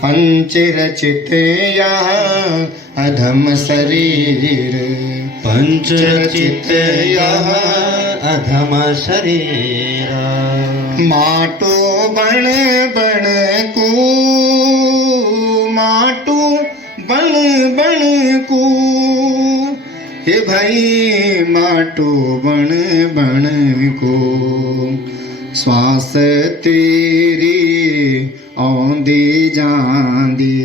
पंचरचित यहाँ अधम शरीर, पंचरचित यहाँ अधम शरीर। माटो बण बण को, माटो बण बण को, हे भाई माटो बण बण को। श्वास तेरी औंदी जांदी,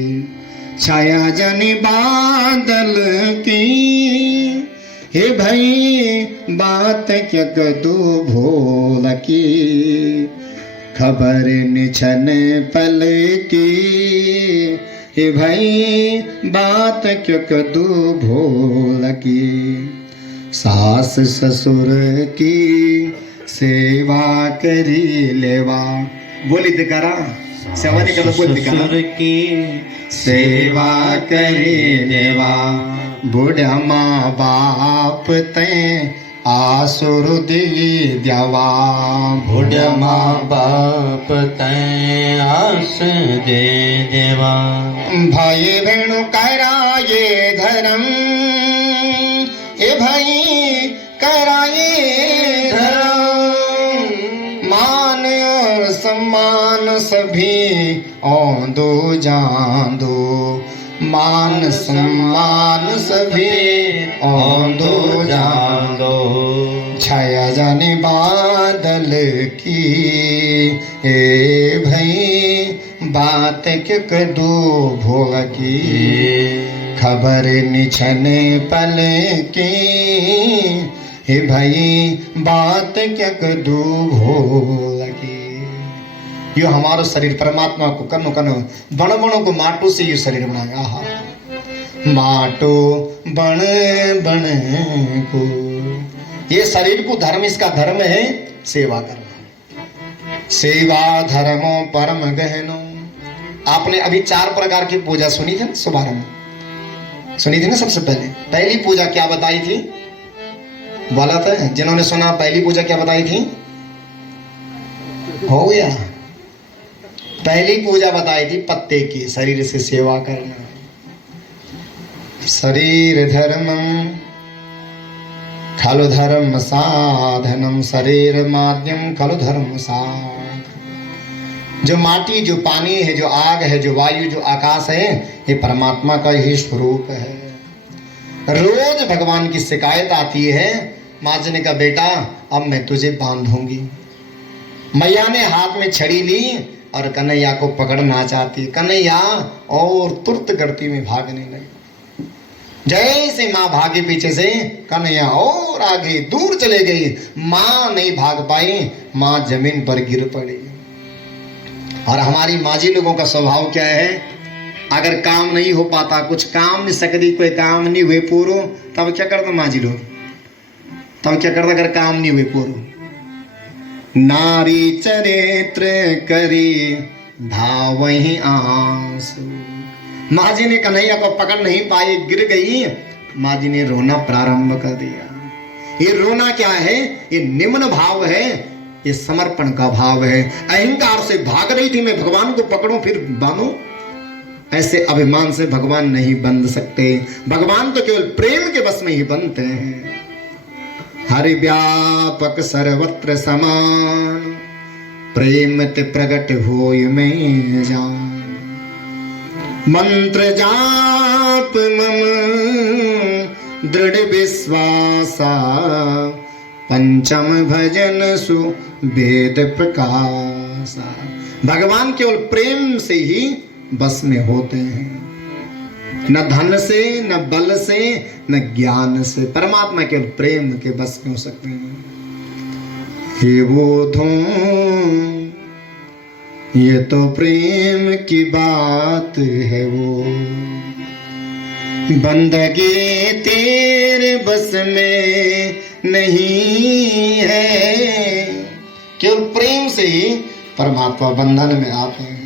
छाया जनी बादल की, हे भाई बात क्या कदू भोल की। खबर निछन पल की, हे भाई बात क्या कदू भोल की। सास ससुर की सेवा करी लेवा, बोली दिकारा सेवा नहीं कर बोल दिकारा। ससुर की सेवा करे देवा, बूढ़ा माँ बाप ते आसुर दी द्यावा। बूढ़ा माँ बाप तैं आस दे देवा। भाई बहनों कराये धर्म, ए भाई कराये धर्म। मान और सम्मान सभी औंदो जांदो, मान सम्मान सभी औंदो जांदो। छाया जाने बादल की, ए भाई बात क्यों कदू भोग की। खबर निछन पल की, हे भाई बात क्या कदू भोग की। यो हमारो शरीर परमात्मा को कनो कनो बण बणों को माटो से ये शरीर बनाया। आहा, माटो बण बण को, ये शरीर को धर्म, इसका धर्म है सेवा करना। सेवा धर्मो परम गहनो। आपने अभी 4 प्रकार की पूजा सुनी थी ना, शुभारंभ सुनी थी ना। सबसे पहली पूजा क्या बताई थी, बोला था जिन्होंने सुना। पहली पूजा क्या बताई थी, हो गया। पहली पूजा बताई थी पत्ते की, शरीर से सेवा करना। शरीर धर्मम खलु धर्म साधनम, शरीर माध्यम खलु धर्म साधन। जो माटी, जो पानी है, जो आग है, जो वायु, जो आकाश है, ये परमात्मा का ही स्वरूप है। रोज भगवान की शिकायत आती है, माँ जी ने कहा बेटा अब मैं तुझे बांधूंगी। मैया ने हाथ में छड़ी ली और कन्हैया को पकड़ना चाहती। कन्हैया और तुरंत गढ़ती में भागने लगी। जैसे माँ भागी पीछे से, कन्हैया और आगे दूर चले गई। माँ नहीं भाग पाई, माँ जमीन पर गिर पड़ी। और हमारी माजी लोगों का स्वभाव क्या है, अगर काम नहीं हो पाता, कुछ काम नहीं सकती, कोई काम नहीं हुए पूरो, तब क्या करता माजी लोग, तब क्या करता अगर काम नहीं हुए पूरो। नारी चरित्र करी धावहि आंसू। माँ जी ने कन्हैया को पकड़ नहीं पाई, गिर गई। माँ जी ने रोना प्रारंभ कर दिया। ये रोना क्या है, ये निम्न भाव है, ये समर्पण का भाव है। अहंकार से भाग रही थी, मैं भगवान को पकड़ूं फिर बांधूं, ऐसे अभिमान से भगवान नहीं बंध सकते। भगवान तो केवल प्रेम के बस में ही बनते हैं। हरि व्यापक सर्वत्र समान, प्रेम ते प्रगट होय में जान। मंत्र जाप मम दृढ़ विश्वासा, पंचम भजन सु वेद प्रकाशा। भगवान केवल प्रेम से ही बस में होते हैं, न धन से, न बल से, न ज्ञान से। परमात्मा केवल प्रेम के बस में हो सकते हैं। हे वो धूम, ये तो प्रेम की बात है वो। बंदगी तेरे बस में नहीं है, केवल प्रेम से ही परमात्मा बंधन में आते हैं।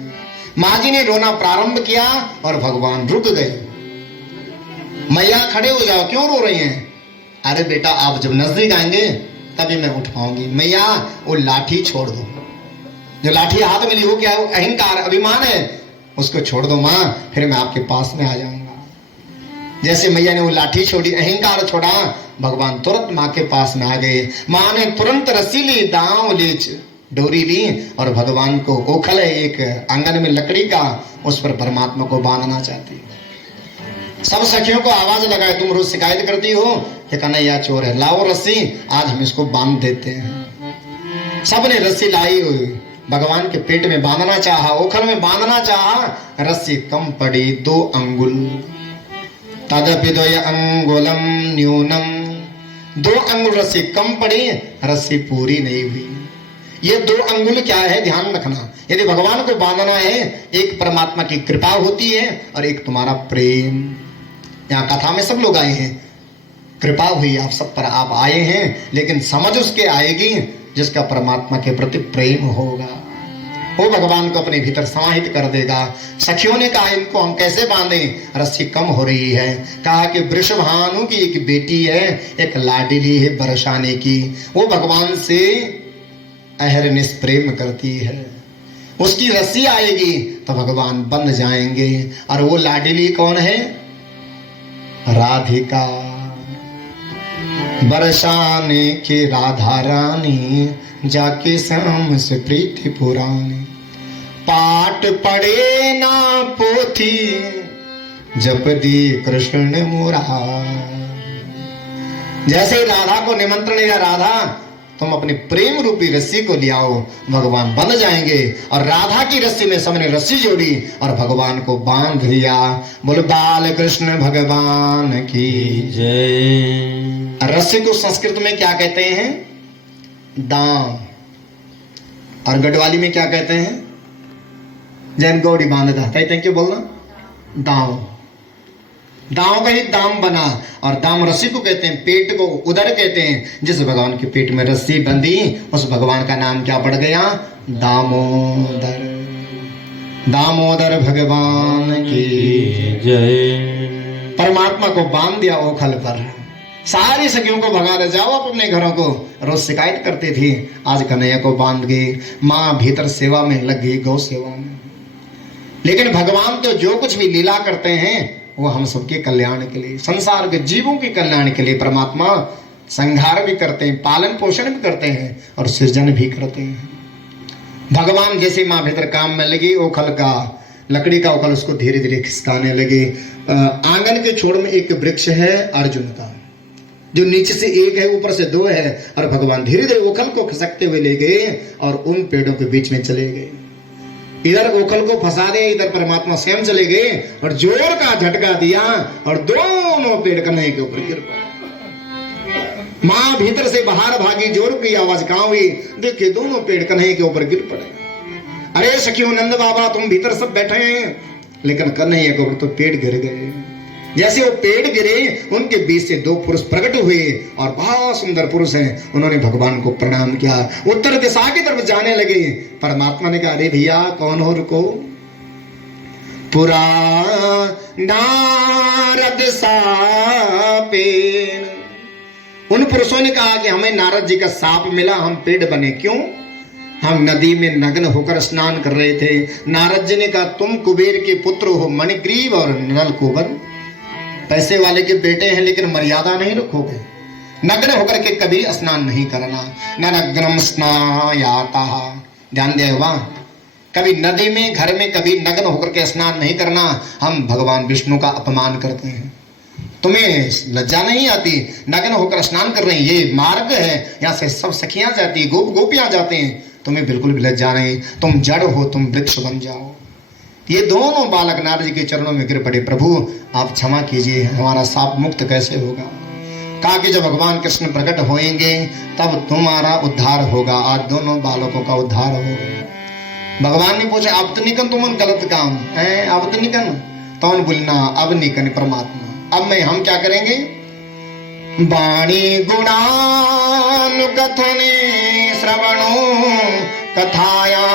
माँ जी ने रोना प्रारंभ किया और भगवान रुक गए। मैया खड़े हो जाओ, क्यों रो रही हैं? अरे बेटा आप जब नजदीक आएंगे तभी मैं उठ पाऊंगी। मैया वो लाठी छोड़ दो। जो लाठी हाथ में ली, वो क्या है? वो अहंकार, अभिमान है। उसको छोड़ दो माँ, फिर मैं आपके पास में आ जाऊंगा। जैसे मैया ने वो लाठी छोड़ी, अहंकार छोड़ा, भगवान तुरंत माँ के पास में आ गए। माँ ने तुरंत रस्सी ली, दांव ली, डोरी ली और भगवान को, ओखल है एक आंगन में लकड़ी का, उस पर परमात्मा को बांधना चाहती। सब सखियों को आवाज लगाए, तुम रोज शिकायत करती हो कि कन्हैया चोर है, लाओ रस्सी, आज हम इसको बांध देते हैं। सबने रस्सी लाई, भगवान के पेट में बांधना चाहा, ओखल में बांधना चाहा, रस्सी कम पड़ी 2 अंगुल। तदपि 2 अंगुलम न्यूनम, 2 अंगुल रस्सी कम पड़ी, रस्सी पूरी नहीं हुई। ये 2 अंगुल क्या है, ध्यान रखना। यदि भगवान को बांधना है, एक परमात्मा की कृपा होती है और एक तुम्हारा प्रेम। यहाँ कथा में सब लोग आए हैं, कृपा हुई आप सब पर, आप आए हैं, लेकिन समझ उसके आएगी जिसका परमात्मा के प्रति प्रेम होगा, वो भगवान को अपने भीतर समाहित कर देगा। सखियों ने कहा इनको हम कैसे बांधें, रस्सी कम हो रही है। कहा कि वृषभानु की एक बेटी है, एक लाडली है बरसाने की, वो भगवान से अहरनिश प्रेम करती है, उसकी रस्सी आएगी तो भगवान बंध जाएंगे। और वो लाडली कौन है? राधिका, बरसाने की राधा रानी, जाके श्याम से प्रीति पुरानी। पाठ पढ़े ना पोथी, जप दी कृष्ण मुरारी। जैसे राधा को निमंत्रण दिया, राधा तुम अपनी प्रेम रूपी रस्सी को ले आओ, भगवान बंध जाएंगे। और राधा की रस्सी में सबने रस्सी जोड़ी और भगवान को बांध दिया। बोल बाल कृष्ण भगवान की जय। रस्सी को संस्कृत में क्या कहते हैं? दाम। और गढ़वाली में क्या कहते हैं? जैन गौड़ी बांधता, कहते क्यों बोलना? दाम। दांव का ही दाम बना। और दाम रस्सी को कहते हैं, पेट को उदर कहते हैं। जिस भगवान के पेट में रस्सी बंधी, उस भगवान का नाम क्या पड़ गया? दामोदर। दामोदर भगवान की जय। परमात्मा को बांध दिया ओखल पर। सारी सखियों को भगा दे, जाओ आप अपने घरों को। रोज शिकायत करती थी, आज कन्हैया को बांध गई। माँ भीतर सेवा में लग गई, गौ सेवा में। लेकिन भगवान तो जो कुछ भी लीला करते हैं वो हम सबके कल्याण के लिए, संसार के जीवों के कल्याण के लिए। परमात्मा संहार भी करते हैं, पालन पोषण भी करते हैं और सृजन भी करते हैं। भगवान जैसे माँ भीतर काम में लगी, ओखल का, लकड़ी का ओखल, उसको धीरे धीरे खिसकाने लगे। आंगन के छोर में एक वृक्ष है अर्जुन का, जो नीचे से 1 है, ऊपर से 2 है। और भगवान धीरे धीरे ओखल को खिसकते हुए ले गए और उन पेड़ों के बीच में चले गए। इधर ओखल को फंसा दे, इधर परमात्मा स्वयं चले गए और जोर का झटका दिया और दोनों पेड़ कन्हैया के ऊपर गिर पड़े। मां भीतर से बाहर भागी, जोर की आवाज कहां हुई? देखिए दोनों पेड़ कन्हैया के ऊपर गिर पड़े। अरे सखियों, नंद बाबा तुम भीतर सब बैठे हैं, लेकिन कन्हैया के ऊपर तो पेड़ गिर गए। जैसे वो पेड़ गिरे, उनके बीच से 2 पुरुष प्रकट हुए और बहुत सुंदर पुरुष हैं। उन्होंने भगवान को प्रणाम किया, उत्तर दिशा की तरफ जाने लगे। परमात्मा ने कहा, अरे भैया कौन हो? रुको। पुरा नारद सापेन। उन पुरुषों ने कहा कि हमें नारद जी का साप मिला, हम पेड़ बने। क्यों? हम नदी में नग्न होकर स्नान कर रहे थे। नारद जी ने कहा, तुम कुबेर के पुत्र हो, मणिग्रीव और नलकूबर, पैसे वाले के बेटे हैं, लेकिन मर्यादा नहीं रखोगे। नग्न होकर के कभी स्नान नहीं करना। न नग्नम स्नायाता। ध्यान दिया हुआ, कभी नदी में, घर में कभी नग्न होकर के स्नान नहीं करना। हम भगवान विष्णु का अपमान करते हैं। तुम्हें लज्जा नहीं आती? नग्न होकर स्नान कर रहे हैं, ये मार्ग है, यहाँ से सब सखियां जाती, गोप गोपियां जाते हैं, तुम्हें बिल्कुल भी लज्जा नहीं। तुम जड़ हो, तुम वृक्ष बन जाओ। ये दोनों बालक नारद जी के चरणों में गिर पड़े। प्रभु आप क्षमा कीजिए, हमारा साप मुक्त कैसे होगा? कहा कि जब भगवान कृष्ण प्रकट होएंगे तब तुम्हारा उद्धार होगा। आज दोनों बालकों का उद्धार हो गया। भगवान ने पूछा, अब तो निकन तुम गलत काम है, अब तो निकन। तो बोलना, अब निकन परमात्मा, अब मैं हम क्या करेंगे? वाणी गुणानुकथने श्रवणो कथाया।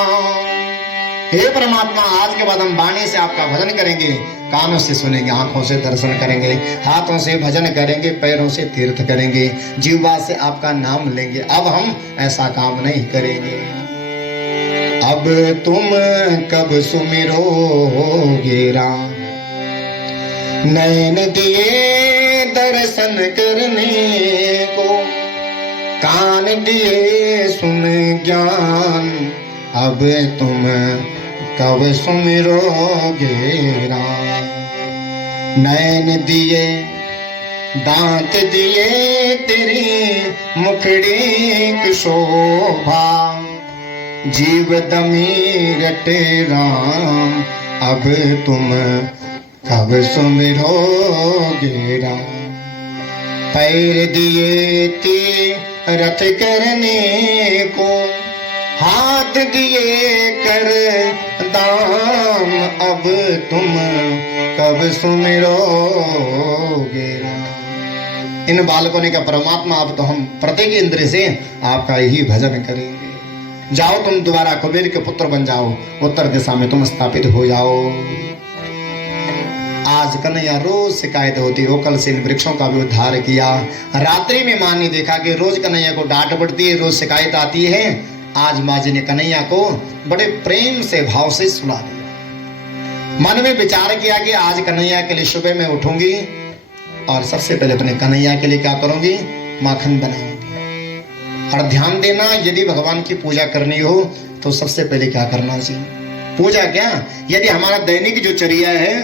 हे परमात्मा, आज के बाद हम वाणी से आपका भजन करेंगे, कानों से सुनेंगे, आंखों से दर्शन करेंगे, हाथों से भजन करेंगे, पैरों से तीर्थ करेंगे, जीवा से आपका नाम लेंगे। अब हम ऐसा काम नहीं करेंगे। अब तुम कब सुमिरोगे राम। नैन दिए दर्शन करने को, कान दिए सुन ज्ञान, अब तुम कब सुमिरोगे राम। नैन दिए दांत दिए तेरी मुखड़ी की शोभा, जीव दमी रटे राम, अब तुम कब सुमिरोगे राम। पैर दिए तीरथ करने को, हाथ दिए कर दाम, अब तुम कब सुमिरोगे राम। इन बालकों ने कहा परमात्मा अब तो हम प्रत्येक इंद्रिय से आपका ही भजन करेंगे। जाओ तुम दोबारा कुबेर के पुत्र बन जाओ, उत्तर दिशा में तुम स्थापित हो जाओ। आज कन्हैया रोज शिकायत होती हो, कल से इन वृक्षों का भी उद्धार किया। रात्रि में माँ ने देखा कि रोज कन्हैया को डांट पड़ती है, रोज शिकायत आती है। आज माँ जी ने कन्हैया को बड़े प्रेम से भाव से सुला दिया। मन में विचार किया कि आज कन्हैया के लिए सुबह में उठूंगी और सबसे पहले अपने कन्हैया के लिए क्या करूंगी, माखन बनाऊंगी। और ध्यान देना, यदि भगवान की पूजा करनी हो तो सबसे पहले क्या करना चाहिए, पूजा क्या, यदि हमारा दैनिक जो चर्या है,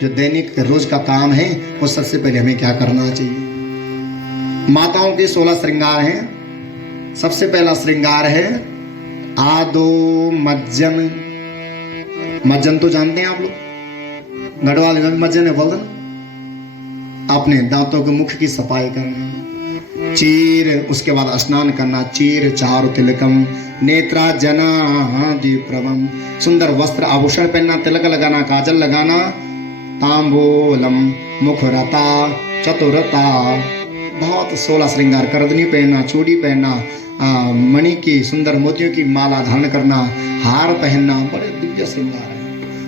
जो दैनिक रोज का काम है, वो सबसे पहले हमें क्या करना चाहिए। माताओं के 16 श्रृंगार हैं। सबसे पहला श्रृंगार है आदो मज्जन। मज्जन तो जानते हैं आप लोग, गढ़वाल में मज्जन है, बोल देना। अपने दांतों के मुख की सफाई करना, चीर, उसके बाद स्नान करना, चीर चारु तिलकम नेत्रा जना दीप्रवम, सुंदर वस्त्र आभूषण पहनना, तिलक लगाना, काजल लगाना, तांबूलम मुखरता चतुरता, बहुत 16 श्रृंगार, करदनी पहनना, चूड़ी पहनना, मणि की सुंदर मोतियों की माला धारण करना, हार पहनना, बड़े दिव्य श्रृंगार है।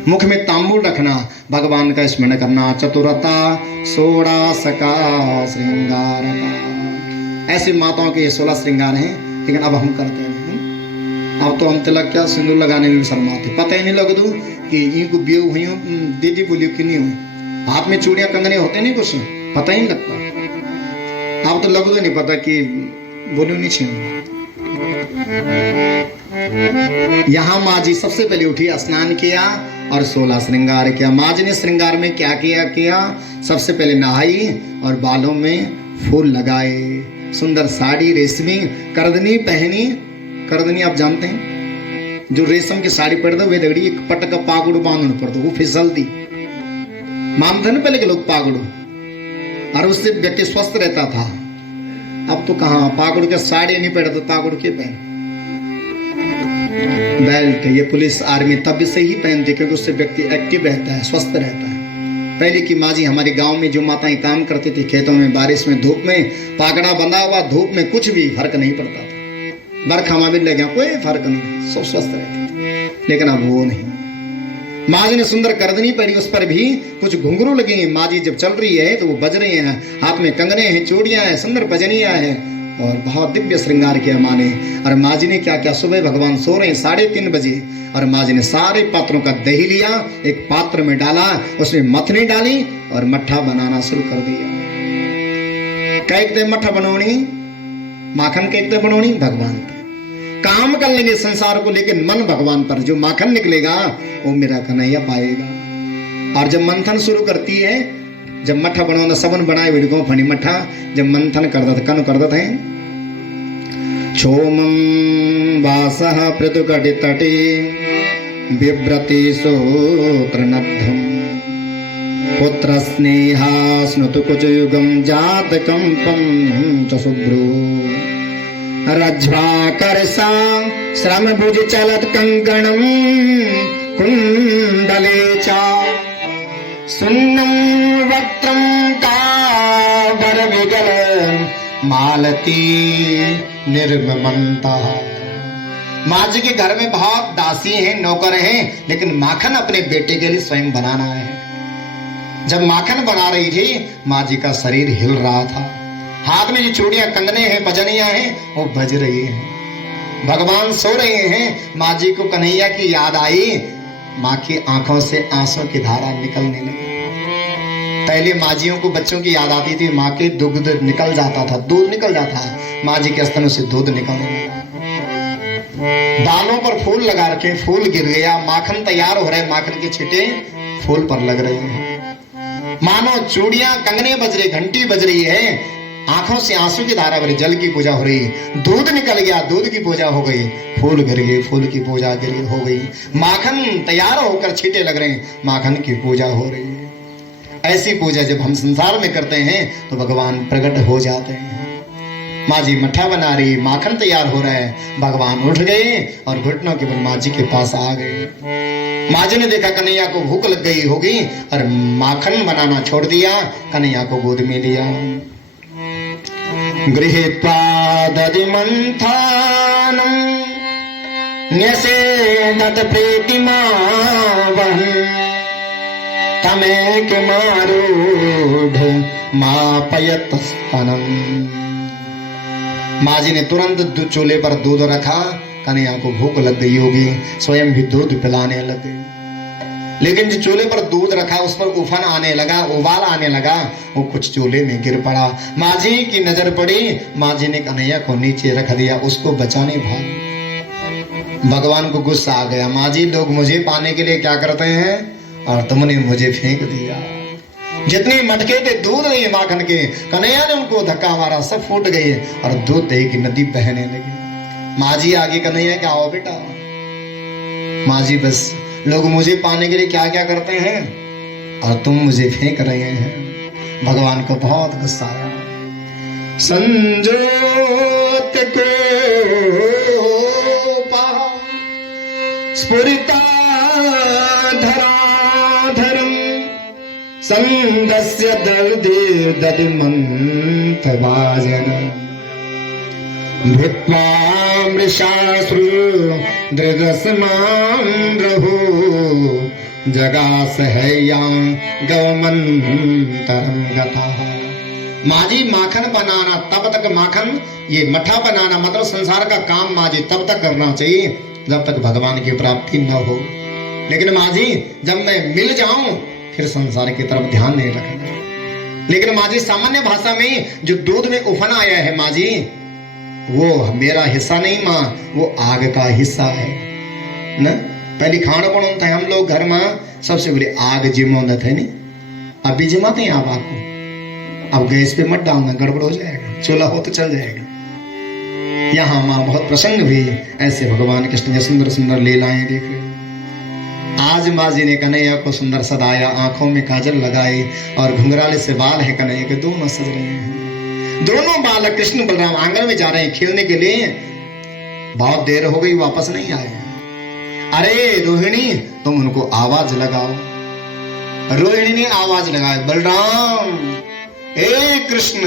मुख में तांबूल रखना, भगवान का स्मरण करना, चतुरता 16 सका श्रृंगार का। ऐसी माताओं के 16 श्रृंगार हैं, लेकिन अब हम करते हैं। अब तो हम तिलक क्या सिंदूर लगाने में शर्माते, पता ही नहीं लग दू कि इनको बियो हुई हो, दीदी बोली कि नहीं हुई। हाथ में चूड़ियां कंगने होते नहीं, कुछ पता ही नहीं लगता। अब तो लग दो नहीं पता कि बोलो नहीं छे। यहाँ माँ जी सबसे पहले उठी, स्नान किया और 16 श्रृंगार किया। माँ जी ने श्रृंगार में क्या किया, सबसे पहले नहाई और बालों में फूल लगाए, सुंदर साड़ी रेशमी, करदनी पहनी। करदनी आप जानते हैं, जो रेशम की साड़ी पहन दो वे दगड़ी एक पट का पागुड़ बांधना पड़ता, वो फिसलती। मानते ना पहले के लोग पागुड़, और उससे व्यक्ति स्वस्थ रहता था। अब तो कहाँ, पागुड़ के साड़ी नहीं पहनते, पागुड़ के पहन। बेल्ट ये पुलिस आर्मी तब से ही पहनते, क्योंकि उससे व्यक्ति एक्टिव रहता है, स्वस्थ रहता है। पहले की माँ जी हमारे गांव में जो माताएं काम करती थी, खेतों में, बारिश में, धूप में, पागड़ा बंधा हुआ, धूप में कुछ भी फर्क नहीं पड़ता था। बरखा में भी लगे कोई फर्क नहीं, सब स्वस्थ रहते थे। लेकिन अब वो नहीं। माँ जी ने सुंदर करदनी पहनी, उस पर भी कुछ घुंघरू लगे हैं। माँ जी जब चल रही है तो वो बज रही हैं, हाथ में कंगने हैं, चूड़ियां हैं, सुंदर भजनियां हैं, और बहुत दिव्य श्रृंगार किया माँ ने। और माँ जी ने क्या किया, सुबह भगवान सो रहे हैं 3:30 बजे, और माँ जी ने सारे पात्रों का दही लिया, एक पात्र में डाला, उसमें मथनी डाली और मट्ठा बनाना शुरू कर दिया। कैकते मट्ठा बनोनी, माखन कैकते बनोनी, भगवान पर काम कर लेंगे संसार को, लेकिन मन भगवान पर। जो माखन निकलेगा वो मेरा कन्हैया पाएगा। और जब मंथन शुरू करती है, जब मट्ठा बनाना सबन बनाए विडगो फणी मट्ठा, जब मंथन कर दत कनु कर दत हैं, छोमम वासः पृथुकटि तटे बिभ्रति सूत्रनद्धम पुत्र स्नेहा स्नुतु कुच युगम जातकंपम च शुभ्रो रज्ज्वाकर्षा श्रम भुज चलत कंकणम कुंडले चा सुन्नम वक्त्रम काबर विगल मालती निर्ममता। माँ जी के घर में बहुत दासी हैं, नौकर हैं, लेकिन माखन अपने बेटे के लिए स्वयं बनाना है। जब माखन बना रही थी, माँ जी का शरीर हिल रहा था। हाथ में जो चूड़ियां, कंगने हैं, बजनियां हैं, वो बज रही हैं। भगवान सो रहे हैं, माँ जी को कन्हैया की याद आई, माँ की आंखों से आंसू की धारा निकलने लगी। पहले माजियों को बच्चों की याद आती थी, माँ के दुग्ध निकल जाता था, दूध निकल जाता, माँ जी के स्तनों से दूध निकलने लगा। बालों पर फूल लगा रखे, फूल गिर गया, माखन तैयार हो रहे, माखन के छिटे फूल पर लग रहे हैं। मानो चूड़ियां कंगने बज रही, घंटी बज रही है, आंखों से आंसू की धारा भरी, जल की पूजा हो रही, दूध निकल गया, दूध की पूजा हो गई, फूल गिर गए, फूल की पूजा गिर हो गई, माखन तैयार होकर छींटे लग रहे हैं, माखन की पूजा हो रही है। ऐसी पूजा जब हम संसार में करते हैं तो भगवान प्रकट हो जाते हैं। माँ जी मट्ठा बना रही, माखन तैयार हो रहा है, भगवान उठ गए और घुटनों के बल माँ जी के पास आ गए। माँ जी ने देखा कन्हैया को भूख लग गई होगी और माखन बनाना छोड़ दिया, कन्हैया को गोद में लिया। गृहीत्वा दधिमन्थानं न्यसेदत प्रीतिमावहन् तमेकमारूढ़ मापयत स्तनम्। माँ जी ने तुरंत चूल्हे पर दूध रखा, कन्हैया को भूख लग गई होगी, स्वयं भी दूध पिलाने लग गई। लेकिन जो चूल्हे पर दूध रखा उस पर उफन आने लगा, उबाल आने लगा, वो कुछ चूल्हे में गिर पड़ा। माँ जी की नजर पड़ी, माँ जी ने कन्हैया को नीचे रख दिया, उसको बचाने भागी। भगवान को गुस्सा आ गया, माँ जी लोग मुझे पाने के लिए क्या करते हैं और तुमने मुझे फेंक दिया। जितनी मटके थे दूध नहीं माखन के, कन्हैया ने उनको धक्का मारा, सब फूट गए और दूध दही की नदी बहने लगी। माँ जी आगे, कन्हैया क्या आओ बेटा। माँ जी बस लोग मुझे पाने के लिए क्या क्या करते हैं और तुम मुझे फेंक रहे हैं। भगवान को बहुत गुस्सा आया। संजोत को स्फुरिता धराधरम संदस्य दर्दे दधिमन्थ भाजन भित्वा मृषाश्रु दृगस्मान्द्रहो जगास हैयां गवमन्तरं गतः। माँ जी माखन बनाना, तब तक माखन, ये मठा बनाना मतलब संसार का काम माँ जी तब तक करना चाहिए जब तक भगवान की प्राप्ति न हो। लेकिन माँ जी जब मैं मिल जाऊं फिर संसार की तरफ ध्यान नहीं रखना। लेकिन माँ जी सामान्य भाषा में जो दूध में उफन आया है माँ जी, वो मेरा हिस्सा नहीं माँ, वो आग का हिस्सा है न। पहले खाना बनाते हैं हम लोग घर में, सबसे पहले आग जिमाते थे नहीं, अब भी जिमाते हैं आप आग को। अब गैस पे मत डालना, गड़बड़ हो जाएगा, चूल्हा हो तो चल जाएगा। यहाँ माँ बहुत प्रसन्न हुई, ऐसे भगवान कृष्ण ने सुंदर सुंदर लीलाएं देख रहे। आज माँ जी ने कन्हैया को सुंदर सदाया, आंखों में काजल लगाए और घुंघराले से बाल है कन्हैया के, दोनों सज रहे हैं। दोनों बालक कृष्ण बलराम आंगन में जा रहे हैं खेलने के लिए। बहुत देर हो गई, वापस नहीं आए। अरे रोहिणी तुम उनको आवाज लगाओ। रोहिणी ने आवाज लगाई, बलराम ए कृष्ण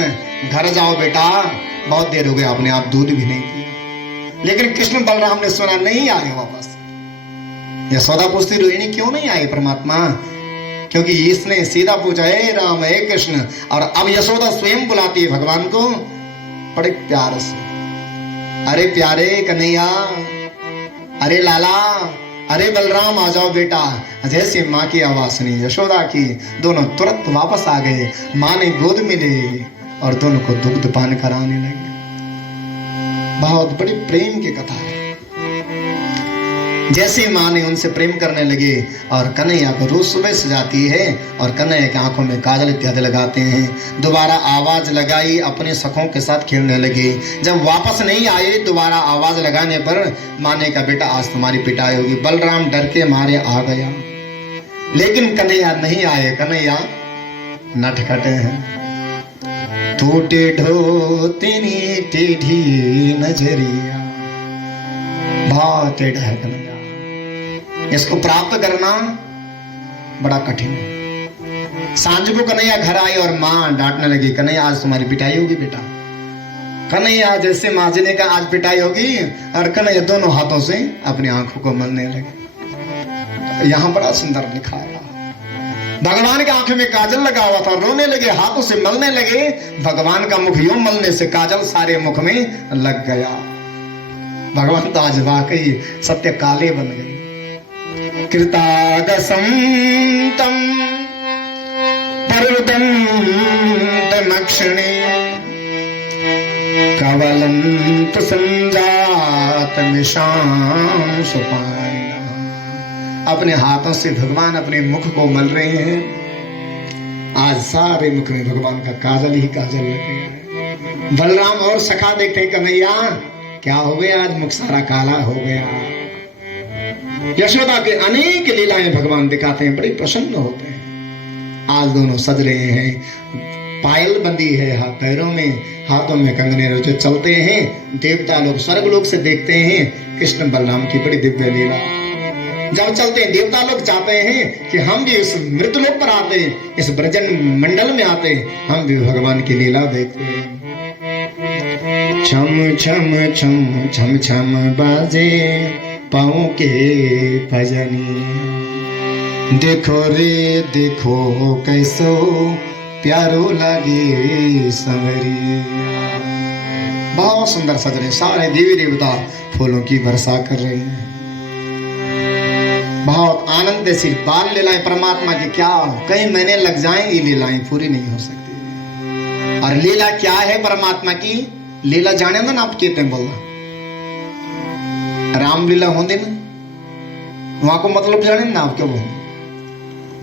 घर जाओ बेटा, बहुत देर हो गई, आपने आप दूध भी नहीं पिया। लेकिन कृष्ण बलराम ने सुना, नहीं आए वापस। यशोदा पूछती रोहिणी क्यों नहीं आए परमात्मा, क्योंकि इसने सीधा पूछा हे राम हे कृष्ण, और अब यशोदा स्वयं बुलाती है भगवान को बड़े प्यार से। अरे प्यारे कन्हैया, अरे लाला, अरे बलराम आ जाओ बेटा। जैसे माँ की आवाज सुनी यशोदा की, दोनों तुरंत वापस आ गए। माँ ने गोद में ले और दोनों को दुग्ध पान कराने लगे। बहुत बड़ी प्रेम की कथा है। जैसे माँ ने उनसे प्रेम करने लगे और कन्हैया को रोज सुबह सजाती है और कन्हैया की आंखों में काजल इत्यादि लगाते हैं। दोबारा आवाज लगाई, अपने सखों के साथ खेलने लगे। जब वापस नहीं आए, दोबारा आवाज लगाने पर माँ ने कहा बेटा आज तुम्हारी पिटाई होगी। बलराम डर के मारे आ गया, लेकिन कन्हैया नहीं आए। कन्हैया नटखटे हैं, टूटे ढोतनी टेढ़ी नजरिया, बहुत टेढ़ा है कन्हैया। इसको प्राप्त करना बड़ा कठिन है। सांझ को कन्हैया घर आई और माँ डांटने लगी, कन्हैया आज तुम्हारी पिटाई होगी बेटा। कन्हैया जैसे माँ जी ने कहा आज पिटाई होगी, और कन्हैया दोनों हाथों से अपनी आंखों को मलने लगे। यहाँ बड़ा सुंदर लिखा है, भगवान के आंखों में काजल लगा हुआ था, रोने लगे, हाथों से मलने लगे। भगवान का मुख यूं मलने से काजल सारे मुख में लग गया। भगवान तो आज वाकई सत्य काले बन गए। कृतागसं तं पर्वतमक्षणे कवलंत संजात निशां सुपाणिना। अपने हाथों से भगवान अपने मुख को मल रहे हैं। आज सारे मुख में भगवान का काजल ही काजल लग गया है। बलराम और सखा देखते हैं, कन्हैया क्या हो गया, आज मुख सारा काला हो गया। यशोदा के अनेक लीलाएं भगवान दिखाते हैं, बड़े प्रसन्न होते हैं। आज दोनों सज रहे हैं, पायल बंदी है हाथ पैरों में, हाथों में कंगने जो चलते हैं। देवता लोग स्वर्ग लोग से देखते हैं कृष्ण बलराम की बड़ी दिव्य लीला। जब चलते हैं देवता लोग चाहते हैं कि हम भी इस मृतलोक पर आते, इस ब्रजन मंडल में आते, हम भी भगवान की लीला देखते हैं। छम छम छम छम छम बाजे पाँव के भजनी, देखो रे देखो कैसो प्यारो लगे संवरी। बहुत सुंदर सज रहे, सारे देवी देवता फूलों की वर्षा कर रहे हैं। बहुत आनंद से बाल लीलाएं परमात्मा की क्या कई महीने लग जाएंगी, लीलाएं पूरी नहीं हो सकती। और लीला क्या है परमात्मा की? लीला जाने ना आप कहते हैं बोलना, रामलीला होंगे ना वहां को मतलब जाने ना आप क्या बोल,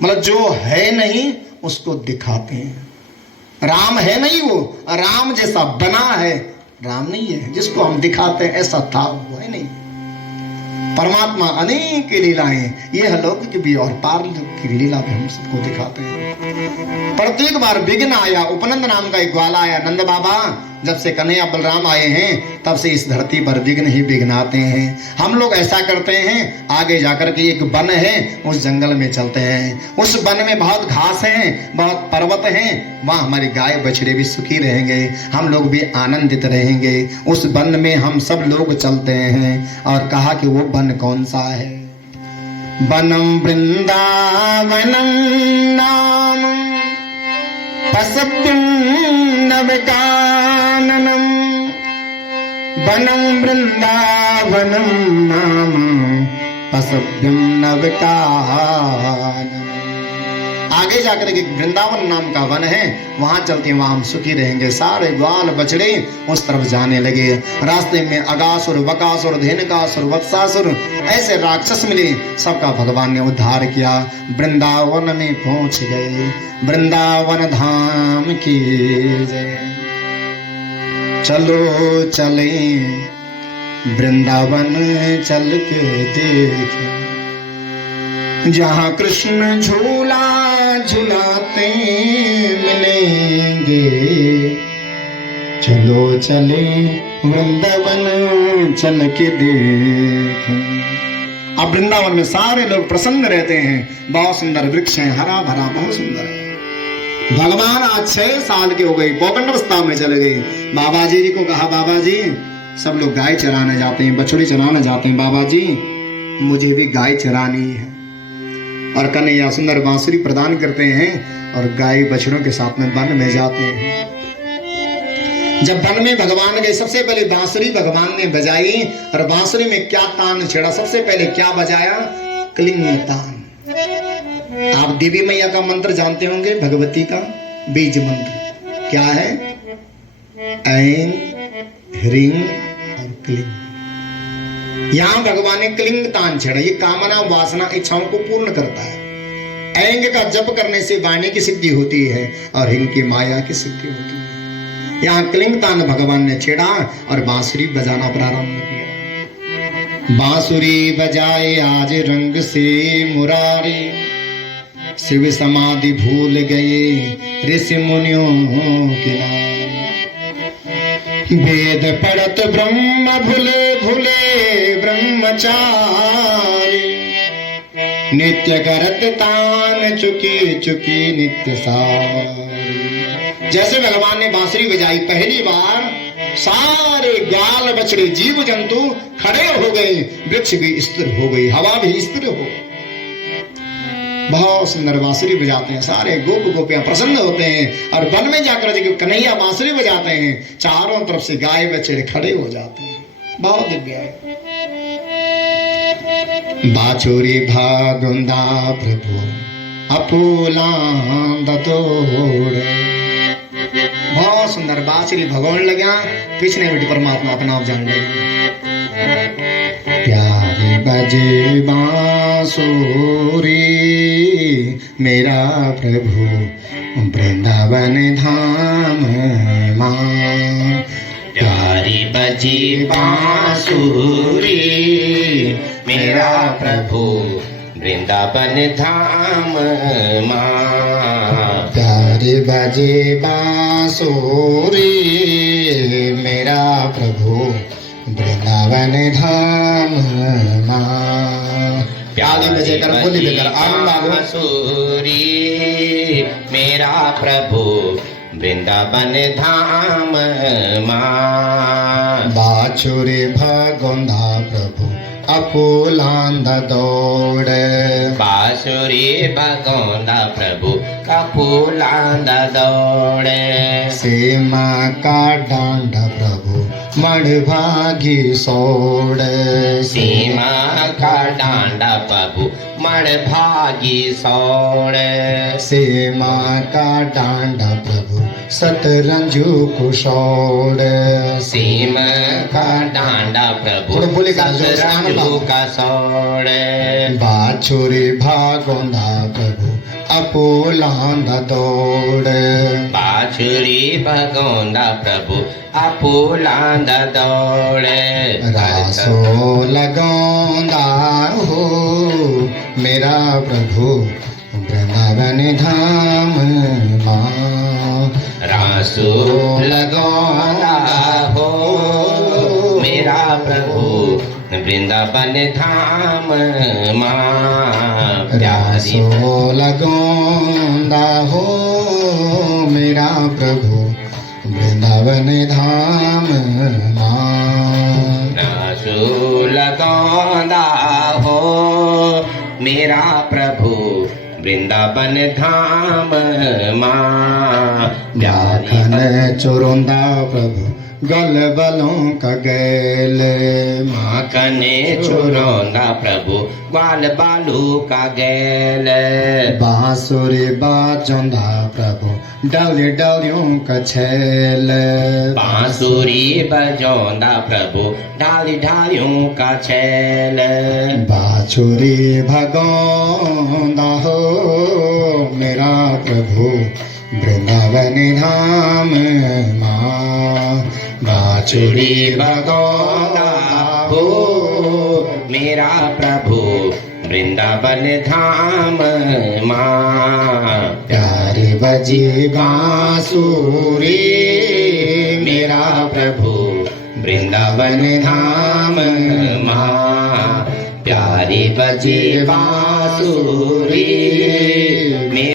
मतलब जो है नहीं उसको दिखाते हैं। राम है नहीं, वो राम जैसा बना है, राम नहीं है। जिसको हम दिखाते हैं ऐसा था वो है नहीं। परमात्मा अनेक लीलाएं, ये अलौकिक भी और पारलौकिक की लीला भी हम सबको दिखाते हैं। प्रत्येक बार विघ्न आया, उपनंद नाम का एक ग्वाला आया, नंद बाबा जब से कन्हैया बलराम आए हैं तब से इस धरती पर विघ्न ही विघ्न आते हैं। हम लोग ऐसा करते हैं, आगे जाकर के एक वन है, उस जंगल में चलते हैं। उस वन में बहुत घास है, बहुत पर्वत है, वहाँ हमारी गाय बछड़े भी सुखी रहेंगे, हम लोग भी आनंदित रहेंगे। उस वन में हम सब लोग चलते हैं। और कहा कि वो वन कौन सा है? वनम वृंदावनम नाम पसप्यं नवकाननम, वनम वृंदावनम नाम पसप्यं नवकाननम। आगे जाकर के वृंदावन नाम का वन है, वहां चलते हैं, वहां हम सुखी रहेंगे। सारे ग्वाल बछड़े उस तरफ जाने लगे। रास्ते में अगासुर, बकासुर, धेनुकासुर, वत्सासुर ऐसे राक्षस मिले, सबका भगवान ने उद्धार किया। वृंदावन में पहुंच गए। वृंदावन धाम की जय। चलो चले वृंदावन चल के देखें, जहाँ कृष्ण झूला झुलाते मिलेंगे। चलो चले वृंदावन चल के देखें। अब वृंदावन में सारे लोग प्रसन्न रहते हैं, बहुत सुंदर वृक्ष है, हरा भरा, बहुत सुंदर है। भगवान आज 6 साल के हो गए, पौगंड अवस्था में चले गए। बाबा जी को कहा, बाबा जी सब लोग गाय चराने जाते हैं, बछड़ी चराने जाते हैं, बाबा जी मुझे भी गाय चरानी है। और कन्हैया सुंदर बांसुरी प्रदान करते हैं और गाय बछड़ों के साथ में वन में जाते हैं। जब वन में भगवान गए, सबसे पहले बांसुरी भगवान ने बजाई। और बांसुरी में क्या तान छेड़ा? सबसे पहले क्या बजाया? क्लिंग तान। आप देवी मैया का मंत्र जानते होंगे, भगवती का बीज मंत्र क्या है? ऐं ह्रीं और क्लीं। यहां भगवान ने क्लिंग तान छेड़ा। ये कामना, वासना, इच्छाओं को पूर्ण करता है। ऐंग का जप करने से वाणी की सिद्धि होती है और हिंग की माया की सिद्धि होती है। यहाँ क्लिंग तान भगवान ने छेड़ा और बांसुरी बजाना प्रारंभ किया। बांसुरी बजाए आज रंग से मुरारी, शिव समाधि भूल गए ऋषि मुनियों के नाम। वेद पढ़त ब्रह्म भूले भूले ब्रह्मचारी, नित्य करत तान चुकी चुकी नित्य सारी। जैसे भगवान ने बांसुरी बजाई, पहली बार सारे गाल बछड़े जीव जंतु खड़े हो गए, वृक्ष भी स्थिर हो गई, हवा भी स्थिर हो। बहुत सुंदर बांसुरी बजाते हैं, सारे गोप गोपियां प्रसन्न होते हैं। और वन में जाकर जब कन्हैया बांसुरी बजाते हैं, चारों तरफ से गाय बछड़े खड़े हो जाते हैं। बहुत दिख गया है। बाछुरी भागुंदा प्रभु अपूलांद तोड़े। बहुत सुंदर बाछुरी भगवान लग्या पिछने बेटी परमात्मा का नाम जान लगे। प्यारी बजे बांसुरी मेरा प्रभु वृंदावन धाम मां। प्यारी बजी बांसुरी मेरा प्रभु वृंदावन धाम मां। प्यारी बजे बांसुरी मेरा प्रभु वृंदावन धाम मां। प्यारी बजे कर बोली बेकर बांसुरी मेरा प्रभु वृंदावन धाम मां। बाछुरी भगोंदा प्रभु अपूलांद दौड़े। बांसुरी भगोंदा प्रभु कपूलांद दौड़े। सीमा का डांड प्रभु मणभागी सोड़े। सीमा का डांडा प्रभु मणभागी सोड़े। सीमा का डांडा प्रभु सतरंजू कुशोड़े। सीमा का डांडा प्रभु सतरंजू का सोड़े। बाछुरी भागोंदा प्रभु अपूलांद दौड़े। बाछुरी भगोंदा प्रभु अपूलांद दौड़े। रासो लगोंदा हो मेरा प्रभु वृंदावन धाम मां। रासो लगोंदा हो मेरा प्रभु वृंदावन धाम मां। रासो लगोंदा हो मेरा प्रभु वृंदावन धाम मां। रासो लगोंदा हो मेरा प्रभु वृंदावन धाम मां। माखन चुरोंदा प्रभु गल बलों का गैल। माखने चुरोंदा प्रभु ग्वाल बालू का गैल। बांसुरी बाजोंदा प्रभु डाली डालियों का छैल। बांसुरी बजोंदा प्रभु डाली डालियों का छैल। बाछुरी भगोंदा हो मेरा प्रभु वृंदावन धाम मां। बाछुरी भगोंदा हो मेरा प्रभु वृंदावन धाम मां। प्यारी बजी बांसुरी मेरा प्रभु वृंदावन धाम मां। प्यारी बजी बांसुरी